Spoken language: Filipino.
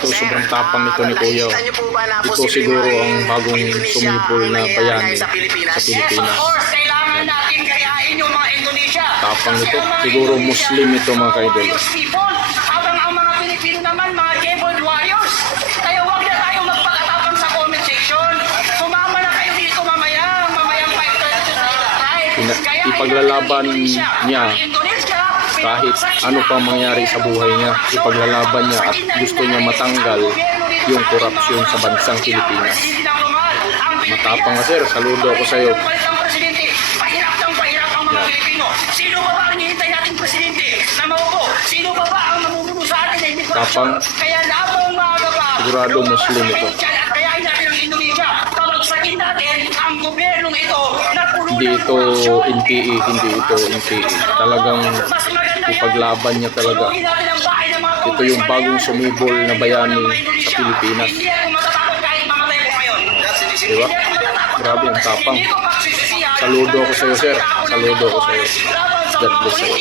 ito, sobrang tapang nito ni Kuya. Ito siguro ang bagong sumibol na bayani sa Pilipinas. Kailangan natin gayahin yung mga Indonesia. Tapang nito. Siguro Muslim ito mga kaidol. Habang ang mga Pilipino naman, mga keyboard warriors. Kaya huwag na tayo magpakatapang sa comment section. Sumama na kayo dito mamayang 5:30 sa tribe. Ipaglalaban niya kahit ano pa mangyari sa buhay niya. Ipaglalaban niya at gusto niya matanggal yung korupsyon sa bansang Pilipinas. Matapang nga sir, saludo ako sa iyo. Pahirap ng pahirap ang mga Pilipino. Sino ba ang hinihintay nating presidente na maupo? Sino ba ang namumuno sa atin na hindi Tapang. Kaya labang maaga pa. Sigurado Muslim ito. Kayain natin ang Indonesia. Kamagsakin natin ang gobyernong ito na puno Hindi ito NPA, hindi ito NPA. Talagang ipaglaban niya talaga. Ito yung bagong sumibol na bayani sa Pilipinas. Diba? Grabe ang tapang. Saludo ako sa iyo, sir. Saludo ako sa iyo. God bless you.